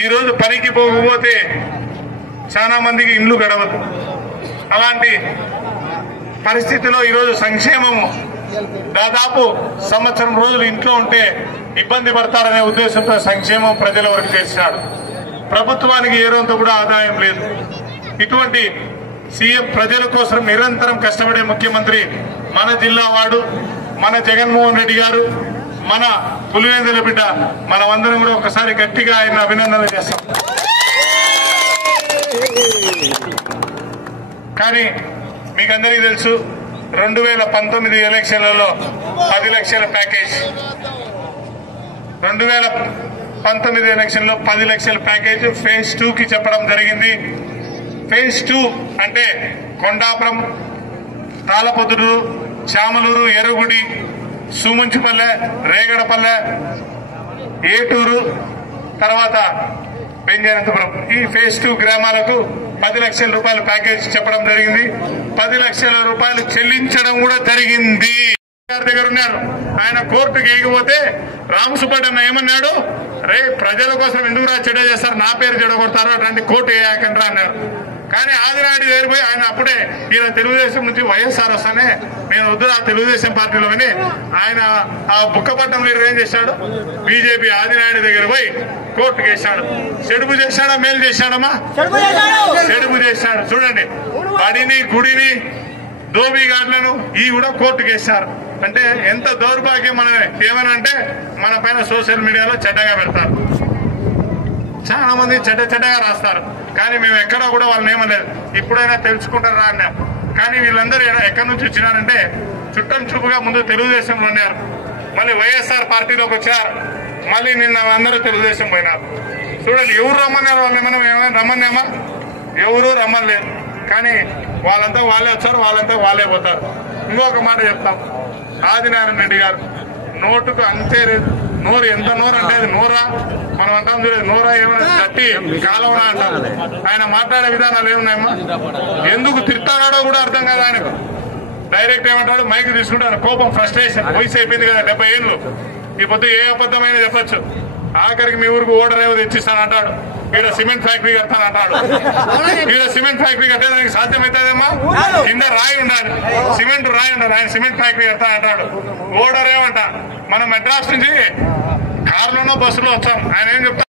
ఈ రోజు పనికి పోకపోతే చాలా మందికి ఇండ్లు గడవదు. అలాంటి పరిస్థితిలో ఈరోజు సంక్షేమము దాదాపు సంవత్సరం రోజులు ఇంట్లో ఉంటే ఇబ్బంది పడతారనే ఉద్దేశంతో సంక్షేమం ప్రజల వరకు చేశాడు. ప్రభుత్వానికి ఏ రోజు కూడా ఆదాయం లేదు. ఇటువంటి సీఎం ప్రజల కోసం నిరంతరం కష్టపడే ముఖ్యమంత్రి మన జిల్లా వాడు, మన జగన్మోహన్ రెడ్డి గారు, మన పులివెందుల బిడ్డ. మనమందరం కూడా ఒకసారి గట్టిగా ఆయన అభినందనలు చేస్తాం. కానీ మీకందరికీ తెలుసు 2019 ఎలక్షన్లలో 10 లక్షల ప్యాకేజ్, 2019 ఎలక్షన్లో 10 లక్షల ప్యాకేజ్ ఫేజ్ 2కి చెప్పడం జరిగింది. ఫేజ్ 2 అంటే కొండాపురం, తాళపొద్దురు, చామలూరు, ఎరుగుడి, సూముంచిపల్లె, రేగడపల్లె, ఏటూరు, తర్వాత బెంజానంతపురం, ఈ ఫేజ్ 2 గ్రామాలకు 10 లక్షల రూపాయల ప్యాకేజ్ చెప్పడం జరిగింది. 10 లక్షల రూపాయలు చెల్లించడం కూడా జరిగింది. దగ్గర ఉన్నారు ఆయన కోర్టుకి ఎగిపోతే రామసుబ్బన్న ఏమన్నాడు, రే ప్రజల కోసం ఎందుకు చెడ్డ చేస్తారు, నా పేరు చెడగొడతారు, అట్లాంటి కోర్టు వేయకండ్రా అన్నారు. కానీ ఆదినాయుడు చేరిపోయి ఆయన అప్పుడే ఈయన తెలుగుదేశం నుంచి వైఎస్ఆర్ వస్తానే నేను వద్దు ఆ తెలుగుదేశం పార్టీలోని ఆయన ఆ బుక్కపట్నం మీరు ఏం చేశాడు, బీజేపీ ఆదినాయుడు దగ్గర పోయి కోర్టుకు వేశాడు. చెడుపు చేశాడా మేలు చేశాడమ్మా? చెడుపు చేశాడు. చూడండి, బడిని గుడిని దోబిఘాట్లను ఈ కూడా కోర్టుకు వేశారు. అంటే ఎంత దౌర్భాగ్యం. మనం ఏమని అంటే మన పైన సోషల్ మీడియాలో చెడ్డగా పెడతారు, చాలా మంది చెడ్డగా రాస్తారు. కానీ మేము ఎక్కడా కూడా వాళ్ళని ఏమలేదు, ఇప్పుడైనా తెలుసుకుంటారా అన్నాం. కానీ వీళ్ళందరూ ఎక్కడి నుంచి వచ్చినారంటే చుట్టం చూపుగా ముందు తెలుగుదేశంలో ఉన్నారు, మళ్ళీ వైఎస్ఆర్ పార్టీలోకి వచ్చారు, మళ్ళీ నిన్న అందరూ తెలుగుదేశం పోయినారు. చూడండి, ఎవరు రమ్మన్నారు, వాళ్ళని మనం ఏమైనా రమ్మన్నామా? ఎవరు రమ్మలేదు. కానీ వాళ్ళంతా వాళ్ళే వచ్చారు, వాళ్ళంతా వాళ్ళే పోతారు. ఇంకొక మాట చెప్తాం, ఆదినారాయణ రెడ్డి గారు నోటుకు అంతే నోరు, ఎంత నోరు అంటే అది నోరా, మనం అంటాం చూడలేదు, నోరా ఏమైనా గట్టి కాలవరా అంటారు. ఆయన మాట్లాడే విధానాలు ఏమున్నాయమ్మా? ఎందుకు తిట్టాడో కూడా అర్థం కాదు ఆయనకు. డైరెక్ట్ ఏమంటాడు, మైక్ తీసుకుంటాడు, కోపం, ఫ్రస్ట్రేషన్, వయసు అయిపోయింది కదా, 70 ఏళ్ళు, ఈ పొద్దు ఏ అబద్ధమైనా చెప్పచ్చు. ఆఖరికి మీ ఊరికి ఓడర్ ఏవో తెచ్చిస్తానంటాడు, ఈడ సిమెంట్ ఫ్యాక్టరీ కడతానంటాడు. ఈడ సిమెంట్ ఫ్యాక్టరీ కట్టేదానికి సాధ్యమవుతుందేమా? కింద రాయి ఉండాలి, సిమెంట్ రాయి ఉండాలి, ఆయన సిమెంట్ ఫ్యాక్టరీ కడతానంటాడు. ఓడర్ ఏమంట, మనం మెడ్రాస్ నుంచి కారులోనో బస్సులో వచ్చాం, ఆయన ఏం చెప్తారు?